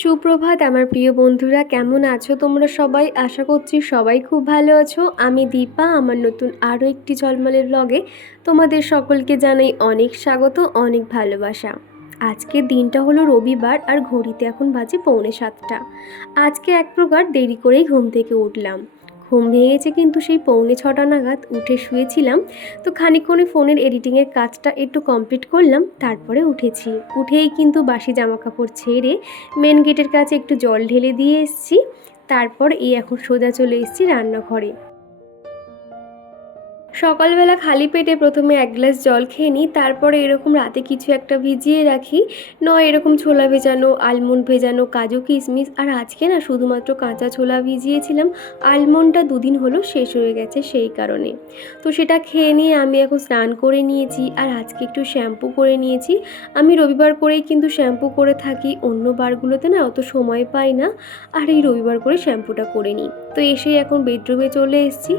সুপ্রভাত, আমার প্রিয় বন্ধুরা, কেমন আছো তোমরা সবাই? আশা করছি সবাই খুব ভালো আছো। আমি দীপা, আমার নতুন আরও একটি ঝলমলের ব্লগে তোমাদের সকলকে জানাই অনেক স্বাগত, অনেক ভালোবাসা। আজকে দিনটা হলো রবিবার আর ঘড়িতে এখন বাজে পৌনে সাতটা। আজকে এক প্রকার দেরি করেই ঘুম থেকে উঠলাম। ঘুম ভেঙেছে কিন্তু সেই পৌনে ছটা নাগাদ উঠে শুয়েছিলাম। তো খানিকক্ষণে ফোনের এডিটিংয়ের কাজটা একটু কমপ্লিট করলাম, তারপরে উঠেছি। উঠেই কিন্তু বাসি জামা কাপড় ছেড়ে মেন গেটের কাছে একটু জল ঢেলে দিয়ে এসছি। তারপর এই এখন সোজা চলে এসেছি রান্নাঘরে। সকালবেলা খালি পেটে প্রথমে এক গ্লাস জল খেয়ে নিই, তারপরে এরকম রাতে কিছু একটা ভিজিয়ে রাখি। নয় এরকম ছোলা ভেজানো, আলমন্ড ভেজানো, কাজু কিশমিশ, আর আজকে না শুধুমাত্র কাঁচা ছোলা ভিজিয়েছিলাম, আলমন্ডটা দুদিন হলো শেষ হয়ে গেছে সেই কারণে। তো সেটা খেয়ে নিয়ে আমি এখন স্নান করে নিয়েছি, আর আজকে একটু শ্যাম্পু করে নিয়েছি। আমি রবিবার করেই কিন্তু শ্যাম্পু করে থাকি, অন্য বারগুলোতে না অত সময় পাই না, আর এই রবিবার করে শ্যাম্পুটা করে নিই। তো এসেই এখন বেডরুমে চলে এসেছি।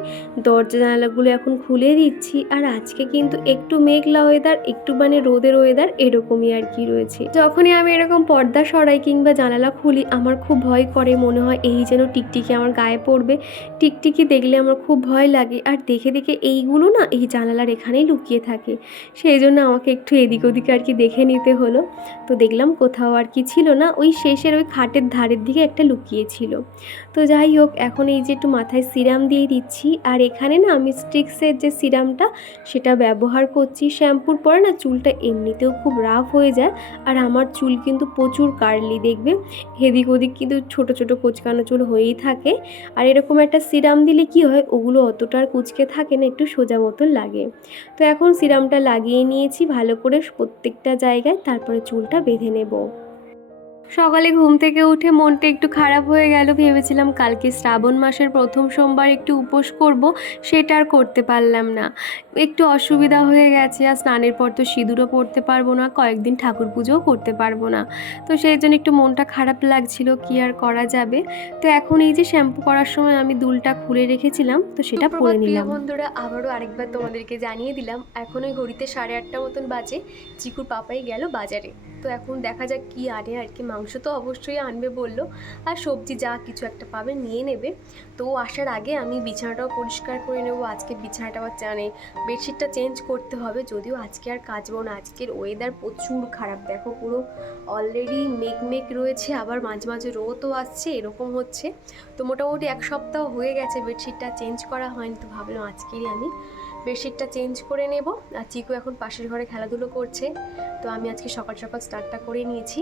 দরজা জানালাগুলো এখন খুলে দিচ্ছি আর আজকে কিন্তু একটু মেঘলা ওয়েদার একটু মানে রোদের ওয়েদার এরকমই আর কি রয়েছে। যখনই আমি এরকম পর্দা সরাই কিংবা জানালা খুলি, আমার খুব ভয় করে, মনে হয় এই যেন টিকটিকি আমার গায়ে পড়বে। টিকটিকি দেখলে আমার খুব ভয় লাগে আর দেখে দেখে এইগুলো না এই জানালার এখানেই লুকিয়ে থাকে। সেই জন্য আমাকে একটু এদিক ওদিক আর কি দেখে নিতে হলো। তো দেখলাম কোথাও আর কি ছিল না, ওই শেষের ওই খাটের ধারের দিকে একটা লুকিয়েছিল তো যাই হোক, এখন এই যে একটু মাথায় সিরাম দিয়ে দিচ্ছি। আর এখানে না আমি স্ট্রিক্সের যে সিরামটা, সেটা ব্যবহার করছি। শ্যাম্পুর পরে না চুলটা এমনিতেও খুব রাফ হয়ে যায়। আর আমার চুল কিন্তু প্রচুর কার্লি দেখবে? হেদিক ওদিক কিন্তু ছোট ছোট কোচকানো চুল হয়েই থাকে। আর এরকম একটা সিরাম দিলে কি হয়, ওগুলো অতটা আর কুচকে থাকে না, একটু সোজা মতন লাগে। তো এখন সিরামটা লাগিয়ে নিয়েছি, ভালো করে প্রত্যেকটা জায়গায়, তারপরে চুলটা বেঁধে নেব। সকালে ঘুম থেকে উঠে মনটা একটু খারাপ হয়ে গেল। ভেবেছিলাম কালকে শ্রাবণ মাসের প্রথম সোমবার একটু উপোস করব সেটা আর করতে পারলাম না। একটু অসুবিধা হয়ে গেছে আর স্নানের পর তো সিঁদুরও পড়তে পারব না কয়েকদিন ঠাকুর পুজোও করতে পারব না। তো সেই জন্য একটু মনটা খারাপ লাগছিল কি আর করা যাবে? তো এখন এই যে শ্যাম্পু করার সময় আমি দুলটা খুলে রেখেছিলাম তো সেটা পরে নিলাম। বন্ধুরা আবারও আরেকবার তোমাদেরকে জানিয়ে দিলাম এখন ওই ঘড়িতে সাড়ে আটটা মতন বাজে চিকুর পাপাই গেল বাজারে। তো এখন দেখা যাক কি আনে আর কি মাংস তো অবশ্যই আনবে বলল, আর সবজি যা কিছু একটা পাবে নিয়ে নেবে। তো আসার আগে আমি বিছানাটাও পরিষ্কার করে নেব, আজকে বিছানাটা জানে বেডশিটটা চেঞ্জ করতে হবে, যদিও আজকে আর কাচবো না, আজকের ওয়েদার প্রচুর খারাপ, দেখো পুরো অলরেডি মেঘ মেঘ রয়েছে, আবার মাঝে মাঝে রোদও আসছে, এরকম হচ্ছে। তো মোটামুটি এক সপ্তাহ হয়ে গেছে বেডশিটটা চেঞ্জ করা হয়নি, তো ভাবলাম আজকেরই আমি বেডশিটটা চেঞ্জ করে নেব। আর চিকু এখন পাশের ঘরে খেলাধুলো করছে, তো আমি আজকে সকাল সকাল স্টার্টটা করে নিয়েছি।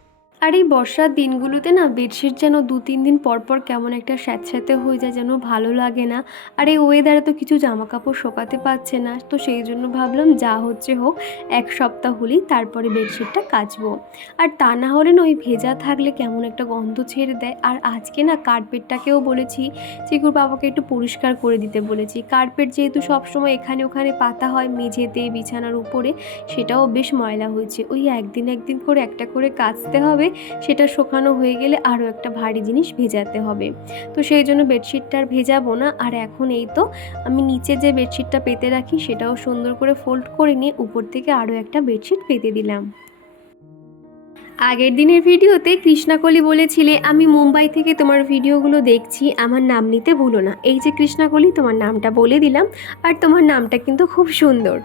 আর এই বর্ষার দিনগুলোতে না বেডশিট যেন দু, তিন দিন পর পর কেমন একটা স্যাঁতস্যাঁতে হয়ে যায়, যেন ভালো লাগে না। আর এই ওয়েদারে তো কিছু জামা কাপড় শোকাতে পারছে না। তো সেই জন্য ভাবলাম যা হচ্ছে হোক, এক সপ্তাহ হলেই তারপরে বেডশিটটা কাচবো। আর তা না হলে না ওই ভেজা থাকলে কেমন একটা গন্ধ ছেড়ে দেয়। আর আজকে না কার্পেটটাকেও বলেছি, চিকুর বাবাকে একটু পরিষ্কার করে দিতে বলেছি। কার্পেট যেহেতু সবসময় এখানে ওখানে পাতা হয় মেঝেতে, বিছানার উপরে, সেটাও বেশ ময়লা হয়েছে। ওই একদিন একদিন করে একটা করে কাচতে হবে সেটা শুকানো হয়ে গেলে আরও একটা ভারী জিনিস ভেজাতে হবে। তো সেই জন্য বেডশিটটা আর ভেজাবো না। আর এখন এই তো আমি নিচে যে বেডশিটটা পেতে রাখি সেটাও সুন্দর করে ফোল্ড করে নিয়ে উপর থেকে আরও একটা বেডশিট পেতে দিলাম। আগের দিনের ভিডিওতে কৃষ্ণাকলি বলেছিলে, আমি মুম্বাই থেকে তোমার ভিডিওগুলো দেখছি, আমার নাম নিতে ভুলো না। এই যে কৃষ্ণাকলি, তোমার নামটা বলে দিলাম, আর তোমার নামটা কিন্তু খুব সুন্দর।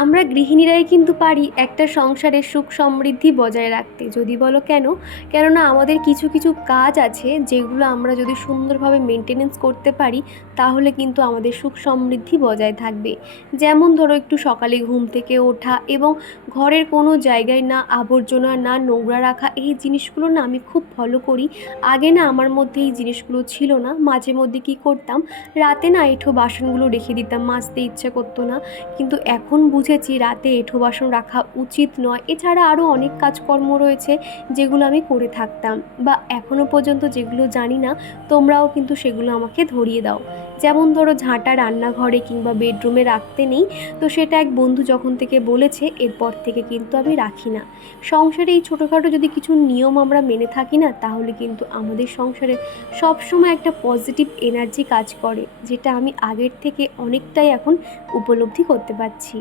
আমরা গৃহিণীরাই কিন্তু পারি একটা সংসারের সুখ সমৃদ্ধি বজায় রাখতে, যদি বলো কেন? কেননা আমাদের কিছু কিছু কাজ আছে যেগুলো আমরা যদি সুন্দরভাবে মেনটেনেন্স করতে পারি, তাহলে কিন্তু আমাদের সুখ সমৃদ্ধি বজায় থাকবে। যেমন ধরো একটু সকালে ঘুম থেকে ওঠা এবং ঘরের কোনো জায়গায় না আবর্জনা, না নোংরা রাখা, এই জিনিসগুলো না আমি খুব ফলো করি। আগে না আমার মধ্যে এই জিনিসগুলো ছিল না, মাঝে মধ্যে কী করতাম? রাতে না এঁঠো বাসনগুলো রেখে দিতাম, মাজতে ইচ্ছে করতো না। কিন্তু এখন বুঝেছি, রাতে এঁঠো বাসন রাখা উচিত নয়। এছাড়া আরও অনেক কাজকর্ম রয়েছে যেগুলো আমি করে থাকতাম বা এখনও পর্যন্ত যেগুলো জানি না, তোমরাও কিন্তু সেগুলো আমাকে ধরিয়ে দাও। যেমন ধরো ঝাঁটা রান্নাঘরে কিংবা বেডরুমে রাখতে নেই, তো সেটা এক বন্ধু যখন থেকে বলেছে, এরপর থেকে কিন্তু আমি রাখি না। সংসারে এই ছোটোখাটো যদি কিছু নিয়ম আমরা মেনে থাকি না, তাহলে কিন্তু আমাদের সংসারে সবসময় একটা পজিটিভ এনার্জি কাজ করে, যেটা আমি আগের থেকে অনেকটাই এখন উপলব্ধি করতে পারছি।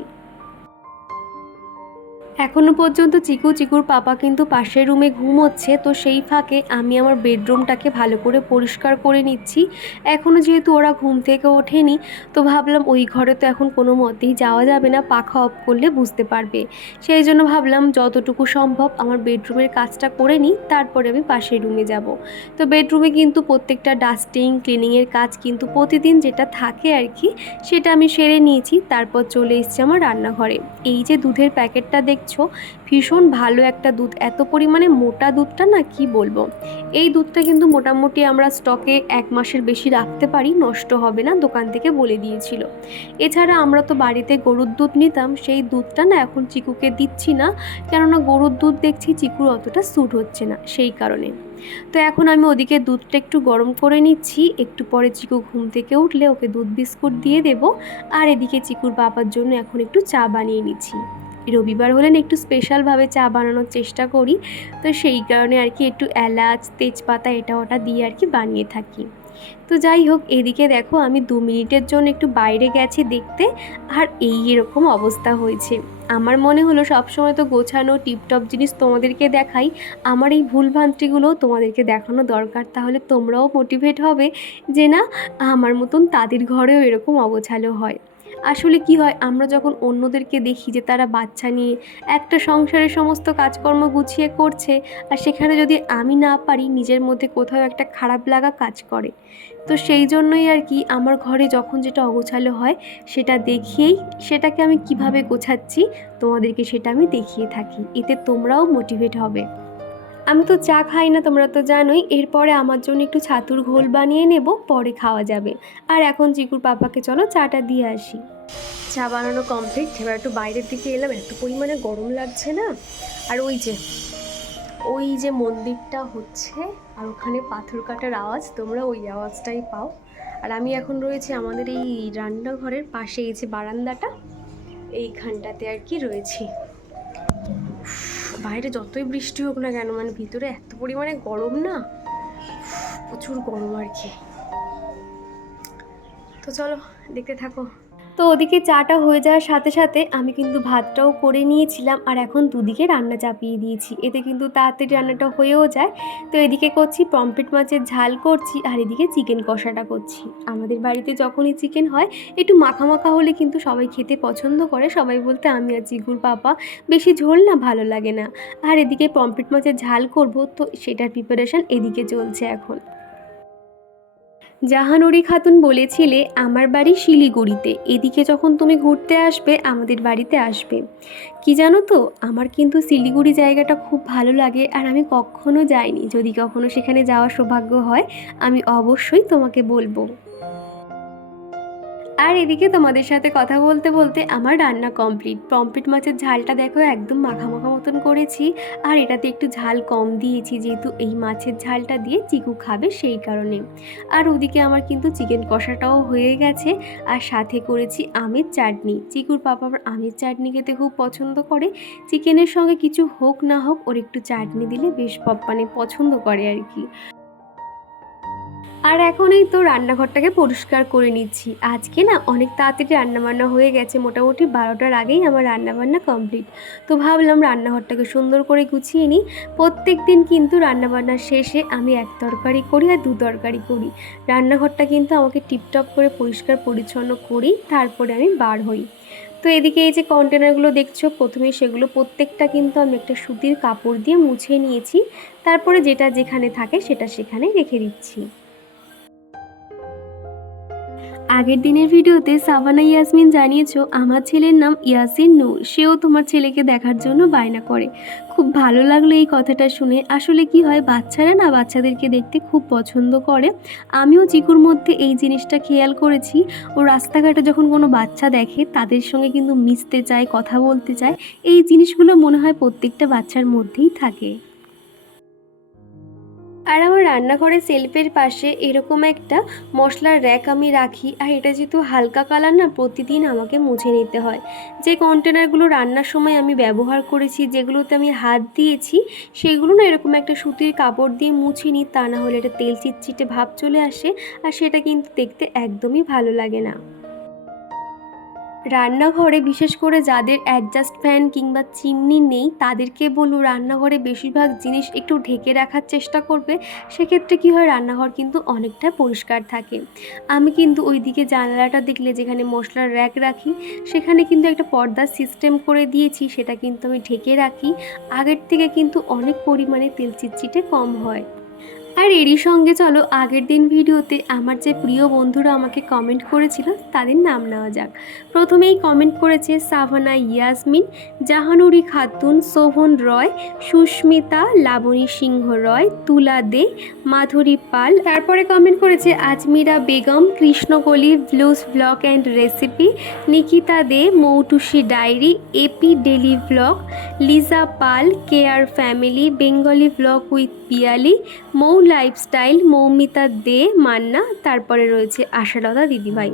এখনও পর্যন্ত চিকু চিকুর পাপা কিন্তু পাশের রুমে ঘুমোচ্ছে, তো সেই ফাঁকে আমি আমার বেডরুমটাকে ভালো করে পরিষ্কার করে নিচ্ছি। এখনও যেহেতু ওরা ঘুম থেকে ওঠেনি, তো ভাবলাম ওই ঘরে তো এখন কোনো মতেই যাওয়া যাবে না, পাখা অফ করলে বুঝতে পারবে। সেই জন্য ভাবলাম যতটুকু সম্ভব আমার বেডরুমের কাজটা করে নিই, তারপরে আমি পাশের রুমে যাব। তো বেডরুমে কিন্তু প্রত্যেকটা ডাস্টিং, ক্লিনিংয়ের কাজ কিন্তু প্রতিদিন যেটা থাকে আর কি, সেটা আমি সেরে নিয়েছি, তারপর চলে এসেছি আমার রান্নাঘরে। এই যে দুধের প্যাকেটটা দেখছ ভীষণ ভালো একটা দুধ। এত পরিমাণে মোটা দুধটা না, কি বলব? এই দুধটা কিন্তু মোটামুটি আমরা স্টকে এক মাসের বেশি রাখতে পারি, নষ্ট হবে না, দোকান থেকে বলে দিয়েছিল। এছাড়া আমরা তো বাড়িতে গরুর দুধ নিতাম, সেই দুধটা না এখন চিকুকে দিচ্ছি না, কেননা গরুর দুধ দেখছি চিকুর অতটা স্যুট হচ্ছে না, সেই কারণে। তো এখন আমি ওদিকে দুধটা একটু গরম করে নিচ্ছি, একটু পরে চিকু ঘুম থেকে উঠলে ওকে দুধ বিস্কুট দিয়ে দেবো, আর এদিকে চিকুর বাবার জন্য এখন একটু চা বানিয়ে নিচ্ছি। রবিবার হলেন একটু স্পেশালভাবে চা বানানোর চেষ্টা করি। তো সেই কারণে আর কি একটু এলাচ, তেজপাতা এটা ওটা দিয়ে আর কি বানিয়ে থাকি। তো যাই হোক, এদিকে দেখো আমি দু মিনিটের জন্য একটু বাইরে গেছি দেখতে, আর এই এরকম অবস্থা হয়েছে। আমার মনে হলো সবসময় তো গোছানো টিপটপ জিনিস তোমাদেরকে দেখাই, আমার এই ভুলভ্রান্তিগুলো তোমাদেরকে দেখানো দরকার। তাহলে তোমরাও মোটিভেট হবে যে না, আমার মতন তাদের ঘরেও এরকম অগোছালো হয়। আসলে কি হয়, আমরা যখন অন্যদেরকে দেখি যে তারা বাচ্চা নিয়ে একটা সংসারের সমস্ত কাজকর্ম গুছিয়ে করছে, আর সেখানে যদি আমি না পারি, নিজের মধ্যে কোথাও একটা খারাপ লাগা কাজ করে। তো সেই জন্যই আর কি আমার ঘরে যখন যেটা অগোছালো হয়, সেটা দেখিয়েই সেটাকে আমি কীভাবে গোছাচ্ছি, তোমাদেরকে সেটা আমি দেখিয়ে থাকি। এতে তোমরাও মোটিভেট হবে। আমি তো চা খাই না, তোমরা তো জানোই। এরপরে আমার জন্য একটু ছাতুর ঘোল বানিয়ে নেব, পরে খাওয়া যাবে। আর এখন চিকুর পাপাকে চলো চাটা দিয়ে আসি। চা বানানো কমপ্লিট এবার একটু বাইরের দিকে এলাম, এত পরিমাণে গরম লাগছে না। আর ওই যে ওই যে মন্দিরটা হচ্ছে, আর ওখানে পাথর কাটার আওয়াজ, তোমরা ওই আওয়াজটাই পাও। আর আমি এখন রয়েছে আমাদের এই রান্নাঘরের পাশে, এই যে বারান্দাটা, এইখানটাতে আর কি রয়েছি। বাইরে যতই বৃষ্টি হোক না কেন মানে ভিতরে এত পরিমাণে গরম না? প্রচুর গরম আর কি। তো চলো, দেখতে থাকো। তো ওদিকে চাটা হয়ে যাওয়ার সাথে সাথে আমি কিন্তু ভাতটাও করে নিয়েছিলাম আর এখন দুদিকে রান্না চাপিয়ে দিয়েছি। এতে কিন্তু তাড়াতাড়ি রান্নাটা হয়েও যায়। তো এদিকে করছি পমফ্রেট মাছের ঝাল করছি আর এদিকে চিকেন কষাটা করছি। আমাদের বাড়িতে যখনই চিকেন হয়, একটু মাখা মাখা হলে কিন্তু সবাই খেতে পছন্দ করে। সবাই বলতে আমি আর চিগুর পাপা বেশি ঝোল না, ভালো লাগে না। আর এদিকে পমফ্রেট মাছের ঝাল করব, তো সেটার প্রিপারেশান এদিকে চলছে এখন। জাহানুরি খাতুন বলেছিলে, আমার বাড়ি শিলিগুড়িতে। এদিকে যখন তুমি ঘুরতে আসবে, আমাদের বাড়িতে আসবে। কি জানো তো, আমার কিন্তু শিলিগুড়ি জায়গাটা খুব ভালো লাগে আর আমি কখনো যাইনি। যদি কখনো সেখানে যাওয়ার সৌভাগ্য হয়, আমি অবশ্যই তোমাকে বলব। আর এদিকে তোমাদের সাথে কথা বলতে বলতে আমার রান্না কমপ্লিট। পমফ্রেট মাছের ঝালটা দেখো একদম মাখা মাখা মতন করেছি। আর এটাতে একটু ঝাল কম দিয়েছি, যেহেতু এই মাছের ঝালটা দিয়ে চিকু খাবে সেই কারণে। আর ওদিকে আমার কিন্তু চিকেন কষাটাও হয়ে গেছে। আর সাথে করেছি আমের চাটনি। চিকুর পাপা আবার আমের চাটনি খেতে খুব পছন্দ করে। চিকেনের সঙ্গে কিছু হোক না হোক, ওর একটু চাটনি দিলে বেশ মানে পছন্দ করে আর কি। আর এখন এই তো রান্নাঘরটাকে পরিষ্কার করে নিচ্ছি। আজকে না অনেক তাড়াতাড়ি রান্নাবান্না হয়ে গেছে, মোটামুটি বারোটার আগেই আমার রান্নাবান্না কমপ্লিট। তো ভাবলাম রান্নাঘরটাকে সুন্দর করে গুছিয়ে নিই। প্রত্যেক দিন কিন্তু রান্নাবান্নার শেষে আমি এক তরকারি করি আর দু তরকারি করি। রান্নাঘরটা কিন্তু আমাকে টিপটপ করে পরিষ্কার পরিচ্ছন্ন করি, তারপরে আমি বার হই। তো এদিকে এই যে কন্টেনারগুলো দেখছ প্রথমে সেগুলো প্রত্যেকটা কিন্তু আমি একটা সুতির কাপড় দিয়ে মুছে নিয়েছি। তারপরে যেটা যেখানে থাকে সেটা সেখানে রেখে দিচ্ছি। আগের দিনের ভিডিওতে সাবানা ইয়াসমিন জানিয়েছো, আমার ছেলের নাম ইয়াসিন নূর। সেও তোমার ছেলেকে দেখার জন্য বায়না করে। খুব ভালো লাগল এই কথাটা শুনে। আসলে কি হয়, বাচ্চারা না বাচ্চাদেরকে দেখতে খুব পছন্দ করে। আমিও চিকুর মধ্যে এই জিনিসটা খেয়াল করেছি। ও রাস্তাঘাটে যখন কোনো বাচ্চা দেখে, তাদের সঙ্গে কিন্তু মিশতে চায়, কথা বলতে চায়। এই জিনিসগুলো মনে হয় প্রত্যেকটা বাচ্চার মধ্যেই থাকে। আর আমার রান্নাঘরের সেলফের পাশে এরকম একটা মশলার র্যাক আমি রাখি, আর এটা যেহেতু হালকা কালার না, প্রতিদিন আমাকে মুছে নিতে হয়। যে কন্টেনারগুলো রান্নার সময় আমি ব্যবহার করেছি, যেগুলোতে আমি হাত দিয়েছি, সেগুলো না এরকম একটা সুতির কাপড় দিয়ে মুছে নিই, তা না হলে এটা তেল চিটচিটে ভাব চলে আসে, আর সেটা কিন্তু দেখতে একদমই ভালো লাগে না। রান্নাঘরে, বিশেষ করে যাদের অ্যাডজাস্ট ফ্যান কিংবা চিমনি নেই, তাদেরকে বলব রান্নাঘরে বেশিরভাগ জিনিস একটু ঢেকে রাখার চেষ্টা করবে। সেক্ষেত্রে কী হয়, রান্নাঘর কিন্তু অনেকটা পরিষ্কার থাকে। আমি কিন্তু ওইদিকে জানালাটা দেখলে যেখানে মশলার র্যাক রাখি, সেখানে কিন্তু একটা পর্দার সিস্টেম করে দিয়েছি, সেটা কিন্তু আমি ঢেকে রাখি। আগের থেকে কিন্তু অনেক পরিমাণে তেল চিটচিটে কম হয়। আর এরই সঙ্গে চলো আগের দিন ভিডিওতে আমার যে প্রিয় বন্ধুরা আমাকে কমেন্ট করেছিল, তাদের নাম নেওয়া যাক। প্রথমেই কমেন্ট করেছে সাভানা ইয়াসমিন, জাহানুরি খাতুন, শোভন রয়, সুস্মিতা, লাবণী সিংহ রয়, তুলা দে, মাধুরী পাল। তারপরে কমেন্ট করেছে Azmira Begum, Krishnakali blues blog and recipe Nikita De, Moutusi diary AP daily blog Liza Pal care family Bengali blog with Piyali Mou lifestyle Moumita De, Manna, তারপরে রয়েছে আশালতা দিদিভাই।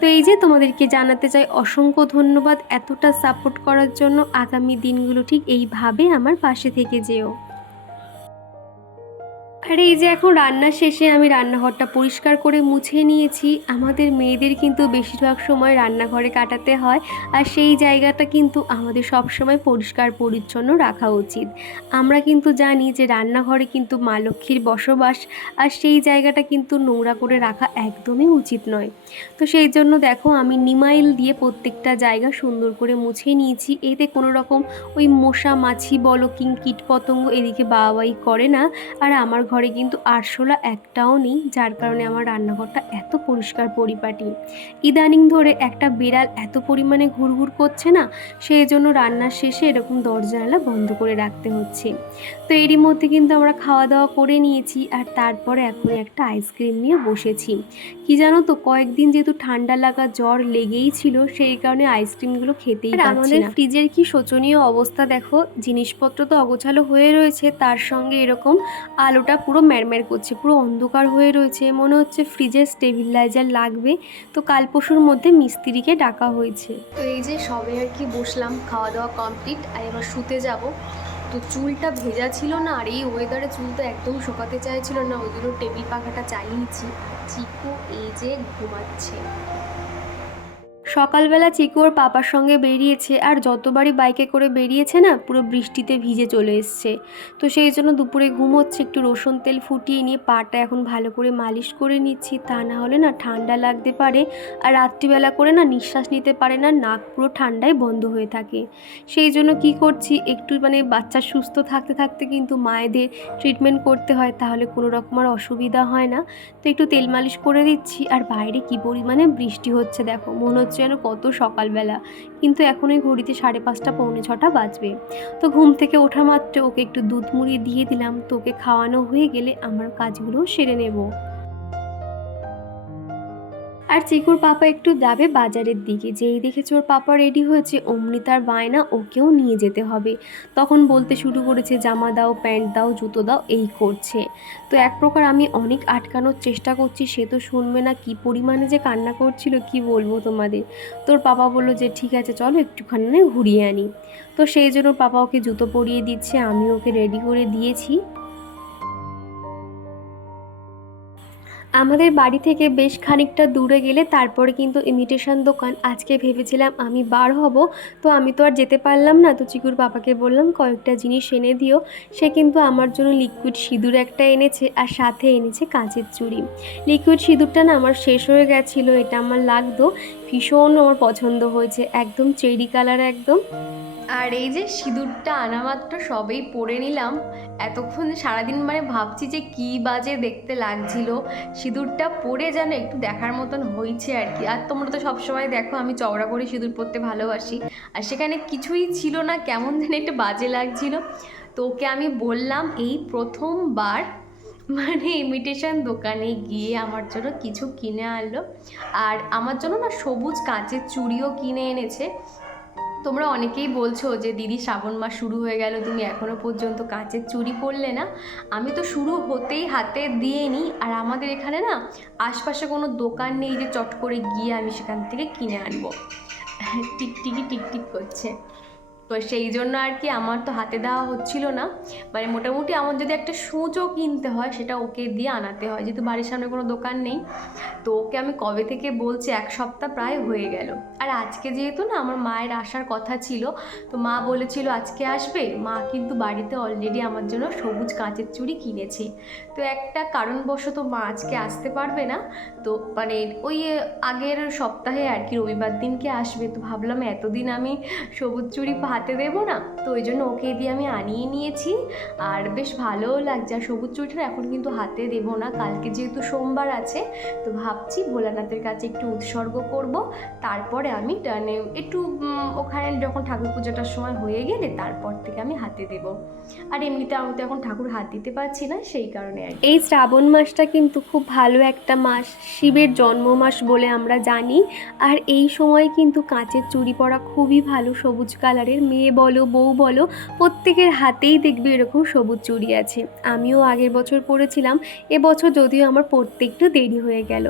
তো এই যে তোমাদেরকে জানাতে চাই, অসংখ্য ধন্যবাদ এতটা সাপোর্ট করার জন্য। আগামী দিনগুলো ঠিক এইভাবে আমার পাশে থেকে যেও। আর, এই যে এখন রান্না শেষে আমি রান্নাঘরটা পরিষ্কার করে মুছে নিয়েছি। আমাদের মেয়েদের কিন্তু বেশিরভাগ সময় রান্নাঘরে কাটাতে হয় আর সেই জায়গাটা কিন্তু আমাদের সব সময় পরিষ্কার পরিচ্ছন্ন রাখা উচিত। আমরা কিন্তু জানি যে রান্নাঘরে কিন্তু মা লক্ষ্মীর বসবাস আর সেই জায়গাটা কিন্তু নোংরা করে রাখা একদমই উচিত নয়। তো সেই জন্য দেখো, আমি নিমাইল দিয়ে প্রত্যেকটা জায়গা সুন্দর করে মুছে নিয়েছি। এতে কোনো রকম ওই মশা মাছি বলো কিং কীট পতঙ্গ এদিকে বাবাই করে না। আর আমার ঘরে কিন্তু আরশোলা একটাও নেই যার কারণে আমার রান্নাঘরটা এত পরিষ্কার পরিপাটি। ইদানিং ধরে একটা বিড়াল এত পরিমাণে ঘুরঘুর করছে না সেই জন্য রান্নার শেষে এরকম দরজা জানালা বন্ধ করে রাখতে হচ্ছে। তো এরই মধ্যে কিন্তু আমরা খাওয়া দাওয়া করে নিয়েছি আর তারপরে এখন একটা আইসক্রিম নিয়ে বসেছি। কি জানো তো কয়েকদিন যেহেতু ঠান্ডা লাগা জ্বর লেগেই ছিল সেই কারণে আইসক্রিমগুলো খেতেই আমাদের ফ্রিজের কি শোচনীয় অবস্থা দেখো জিনিসপত্র তো অগোছালো হয়ে রয়েছে তার সঙ্গে এরকম আলোটা পুরো ম্যারম্যার করছে, পুরো অন্ধকার হয়ে রয়েছে, মনে হচ্ছে ফ্রিজের স্টেবিলাইজার লাগবে। তো কাল পরশুর মধ্যে মিস্ত্রিকে ডাকা হয়েছে। তো এই যে সবে আর কি বসলাম খাওয়া দাওয়া কমপ্লিট আর এবার শুতে যাব। তো চুলটা ভেজা ছিল না, আর এই ওয়েদারে চুল তো একদম শুকাতে চাইছিল না, ওই জন্য টেবিল পাখাটা চালিয়েছি। চিকু এই যে ঘুমাচ্ছে। সকালবেলা চিকু ওর পাপার সঙ্গে বেরিয়েছে আর যতবারই বাইকে করে বেরিয়েছে না, পুরো বৃষ্টিতে ভিজে চলে এসছে। তো সেই জন্য দুপুরে ঘুমোচ্ছে একটু রসুন তেল ফুটিয়ে নিয়ে পাটা এখন ভালো করে মালিশ করে নিচ্ছি। তা না হলে না ঠান্ডা লাগতে পারে আর রাত্রিবেলা করে না নিঃশ্বাস নিতে পারে না, নাক পুরো ঠান্ডায় বন্ধ হয়ে থাকে। সেই জন্য কি করছি, একটু মানে বাচ্চা সুস্থ থাকতে থাকতে কিন্তু মায়েদের ট্রিটমেন্ট করতে হয়, তাহলে কোনো রকম আর অসুবিধা হয় না। তো একটু তেল মালিশ করে দিচ্ছি, আর বাইরে কি পরিমাণে বৃষ্টি হচ্ছে দেখো, মনে হচ্ছে যেন কত সকালবেলা। কিন্তু এখন ওই ঘড়িতে সাড়ে পাঁচটা, পৌনে ছটা বাজবে। তো ঘুম থেকে ওঠা মাত্র ওকে একটু দুধ মুড়ি দিয়ে দিলাম। তো ওকে খাওয়ানো হয়ে গেলে আমার কাজগুলো সেরে নেব। আর চিকুর পাপা একটু যাবে বাজারের দিকে। যেই দেখেছে ওর পাপা রেডি হয়েছে, অমনি তার বায়না ওকেও নিয়ে যেতে হবে। তখন বলতে শুরু করেছে, জামা দাও, প্যান্ট দাও, জুতো দাও, এই করছে। তো এক প্রকার আমি অনেক আটকানোর চেষ্টা করছি, সে তো শুনবে না কি পরিমাণে যে কান্না করছিল, কি বলব তোমাদের? তোর পাপা বলল যে, ঠিক আছে, চলো একটুখানি ঘুরিয়ে আনি। তো সেই জন্য পাপা ওকে জুতো পরিয়ে দিচ্ছে আমি ওকে রেডি করে দিয়েছি। আমাদের বাড়ি থেকে বেশ খানিকটা দূরে গেলে তারপরে কিন্তু ইমিটেশন দোকান। আজকে ভেবেছিলাম আমি বার হব, তো আমি তো আর যেতে পারলাম না। তো চিকুর বাবাকে বললাম, কয়েকটা জিনিস এনে দিও। সে কিন্তু আমার জন্য লিকুইড সিঁদুর একটা এনেছে আর সাথে এনেছে কাঁচের চুড়ি। লিকুইড সিঁদুরটা না আমার শেষ হয়ে গেছিল, এটা আমার লাগতো। ভীষণ আমার পছন্দ হয়েছে, একদম চেরি কালার একদম। আর এই যে সিঁদুরটা আনা মাত্র সবেই পরে নিলাম। এতক্ষণ সারাদিন মানে ভাবছি যে কি বাজে দেখতে লাগছিল, সিঁদুরটা পরে যেন একটু দেখার মতন হয়েছে আর কি। আর তোমরা তো সবসময় দেখো, আমি চওড়া করে সিঁদুর পরতে ভালোবাসি। আর সেখানে কিছুই ছিল না, কেমন যেন একটু বাজে লাগছিল। তো ওকে আমি বললাম, এই প্রথমবার মানে ইমিটেশন দোকানে গিয়ে আমার জন্য কিছু কিনে আনলো। আর আমার জন্য না সবুজ কাঁচের চুড়িও কিনে এনেছে। তোমরা অনেকেই বলছো যে, দিদি, শ্রাবণ মাস শুরু হয়ে গেল, তুমি এখনও পর্যন্ত কাঁচের চুরি করলে না? আমি তো শুরু হতেই হাতে দিয়ে নিই আর আমাদের এখানে না, আশপাশে কোনো দোকান নেই যে চট করে গিয়ে আমি সেখান থেকে কিনে আনব। টিকটিকি, টিকটিক করছে। তো সেই জন্য আর কি আমার তো হাতে দেওয়া হচ্ছিল না। মানে মোটামুটি আমার যদি একটা সুচও কিনতে হয়, সেটা ওকে দিয়ে আনাতে হয়। যেহেতু বাড়ির সামনে কোনো দোকান নেই, তো ওকে আমি কবে থেকে বলছি, এক সপ্তাহ প্রায় হয়ে গেল। আর আজকে যেহেতু না আমার মায়ের আসার কথা ছিল, তো মা বলেছিল আজকে আসবে। মা কিন্তু বাড়িতে অলরেডি আমার জন্য সবুজ কাঁচের চুড়ি কিনেছে। তো একটা কারণবশত মা আজকে আসতে পারবে না। তো মানে ওই আগের সপ্তাহে আর কি রবিবার দিনকে আসবে। তো ভাবলাম এতদিন আমি সবুজ চুড়ি হাতে দেবো না, তো ওই জন্য ওকে দিয়ে আমি আনিয়ে নিয়েছি। আর বেশ ভালোও লাগছে, আর সবুজ চুড়িটা এখন কিন্তু হাতে দেবো না, কালকে যেহেতু সোমবার আছে, তো ভাবছি ভোলানাথের কাছে একটু উৎসর্গ করব। তারপরে আমি মানে একটু ওখানে যখন ঠাকুর পুজোটার সময় হয়ে গেলে তারপর থেকে আমি হাতে দেব। আর এমনিতে আমি তো এখন ঠাকুর হাত দিতে পারছি না, সেই কারণে আর এই শ্রাবণ মাসটা কিন্তু খুব ভালো একটা মাস, শিবের জন্ম মাস বলে আমরা জানি। আর এই সময় কিন্তু কাঁচের চুড়ি পরা খুবই ভালো, সবুজ কালারের মেয়ে বলো, বউ বলো, প্রত্যেকের হাতেই দেখবে এরকম সবুজ চুড়ি আছে। আমিও আগের বছর পরেছিলাম এবছর যদিও আমার পড়তে একটু দেরি হয়ে গেল।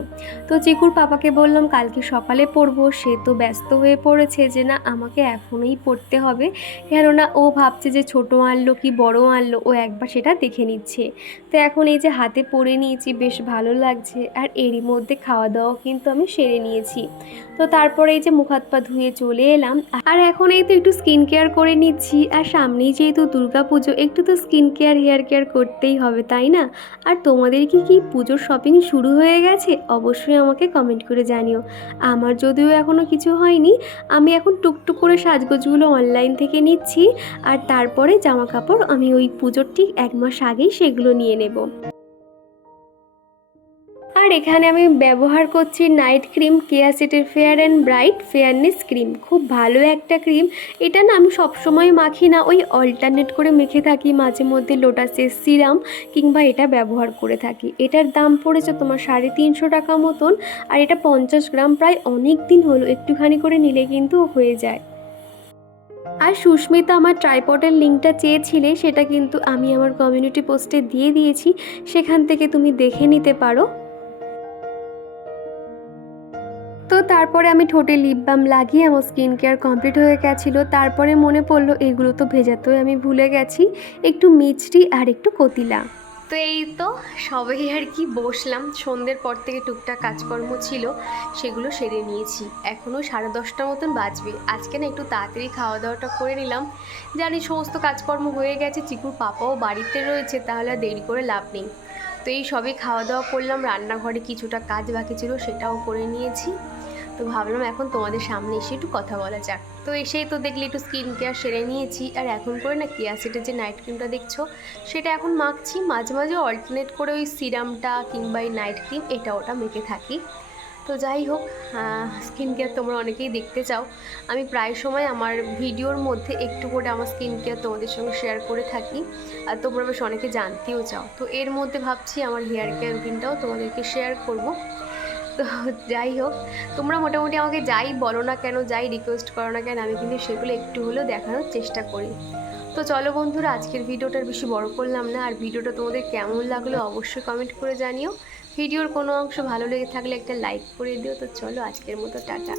তো চিকুর পাপাকে বললাম, কালকে সকালে পরবো। সে তো ব্যস্ত হয়ে পড়েছে যে না, আমাকে এখনই পড়তে হবে। কেননা ও ভাবছে যে ছোট আনলো কি বড় আনলো, ও একবার সেটা দেখে নিচ্ছে। তো এখন এই যে হাতে পরে নিয়েছি, বেশ ভালো লাগছে। আর এরই মধ্যে খাওয়া দাওয়া কিন্তু আমি সেরে নিয়েছি। তো তারপরে এই যে মুখ হাত পা ধুয়ে চলে এলাম। আর এখন এই তো একটু স্কিন কেয়ার করে নিচ্ছি। আর সামনেই যেহেতু দুর্গা পুজো একটু তো স্কিন কেয়ার হেয়ার কেয়ার করতেই হবে, তাই না? আর তোমাদের কি কি পুজোর শপিং শুরু হয়ে গেছে? অবশ্যই আমাকে কমেন্ট করে জানিও। আমার যদিও এখনও কিছু হয়নি, আমি এখন টুকটুক করে সাজগোজগুলো অনলাইন থেকে নিচ্ছি। আর তারপরে জামা কাপড় আমি ওই পুজোর ঠিক এক মাস আগেই সেগুলো নিয়ে নেব। আর এখানে আমি ব্যবহার করছি নাইট ক্রিম কেয়া সিটের fair and bright fairness cream খুব ভালো একটা ক্রিম এটা না আমি সবসময় মাখি না, ওই অল্টারনেট করে মেখে থাকি, মাঝে মধ্যে লোটাসের সিরাম কিংবা এটা ব্যবহার করে থাকি। এটার দাম পড়েছে তোমার সাড়ে তিনশো টাকা মতন, আর এটা পঞ্চাশ গ্রাম, প্রায় অনেক দিন হলো, একটুখানি করে নিলে কিন্তু হয়ে যায়। আর সুস্মিতা আমার ট্রাইপডের লিঙ্কটা চেয়েছিলে, সেটা কিন্তু আমি আমার কমিউনিটি পোস্টে দিয়ে দিয়েছি। সেখান থেকে তুমি দেখে নিতে পারো। তারপরে আমি ঠোঁটে লিপ বাম লাগিয়ে আমার স্কিন কেয়ার কমপ্লিট হয়ে গেছিল। তারপরে মনে পড়ল, এগুলো তো ভেজাতেও আমি ভুলে গেছি। একটু মিষ্টি আর একটু কতিলা। তো এই তো সবাই আর কি বসলাম। সন্ধ্যের পর থেকে টুকটাক কাজকর্ম ছিল, সেগুলো সেরে নিয়েছি। এখনও সাড়ে দশটা মতন বাজবে। আজকে না একটু তাড়াতাড়ি খাওয়া দাওয়াটা করে নিলাম। জানি সমস্ত কাজকর্ম হয়ে গেছে, চিকুর পাপাও বাড়িতে রয়েছে, তাহলে দেরি করে লাভ নেই। তো এই সবই খাওয়া দাওয়া করলাম, রান্নাঘরে কিছুটা কাজ বাকি ছিল, সেটাও করে নিয়েছি। তো ভাবলাম এখন তোমাদের সামনে এসে একটু কথা বলা যাক। তো এসেই তো দেখলে একটু স্কিন কেয়ার সেরে নিয়েছি। আর এখন করে না কেয়াসিটের যে নাইট ক্রিমটা দেখছ, সেটা এখন মাখছি। মাঝে মাঝে অল্টারনেট করে ওই সিরামটা কিংবা এই নাইট ক্রিম এটা ওটা মেখে থাকি। তো যাই হোক স্কিন কেয়ার তোমরা অনেকেই দেখতে চাও। আমি প্রায় সময় আমার ভিডিওর মধ্যে একটু করে আমার স্কিন কেয়ার তোমাদের সঙ্গে শেয়ার করে থাকি। আর তোমরা বেশ অনেকে জানতেও চাও। তো এর মধ্যে ভাবছি আমার হেয়ার কেয়ার রুটিনটাও তোমাদেরকে শেয়ার করব। তো যাই হোক, তোমরা মোটামুটি আমাকে যাই বলো না কেন, যাই রিকোয়েস্ট করো না কেন, আমি কিন্তু সেগুলো একটু হলেও দেখানোর চেষ্টা করি। তো চলো বন্ধুরা, আজকের ভিডিওটার বেশি বড় করলাম না, আর ভিডিওটা তোমাদের কেমন লাগল অবশ্যই কমেন্ট করে জানিও। ভিডিওর কোনো অংশ ভালো লেগে থাকলে একটা লাইক করে দিও, তো চলো আজকের মতো, টাটা।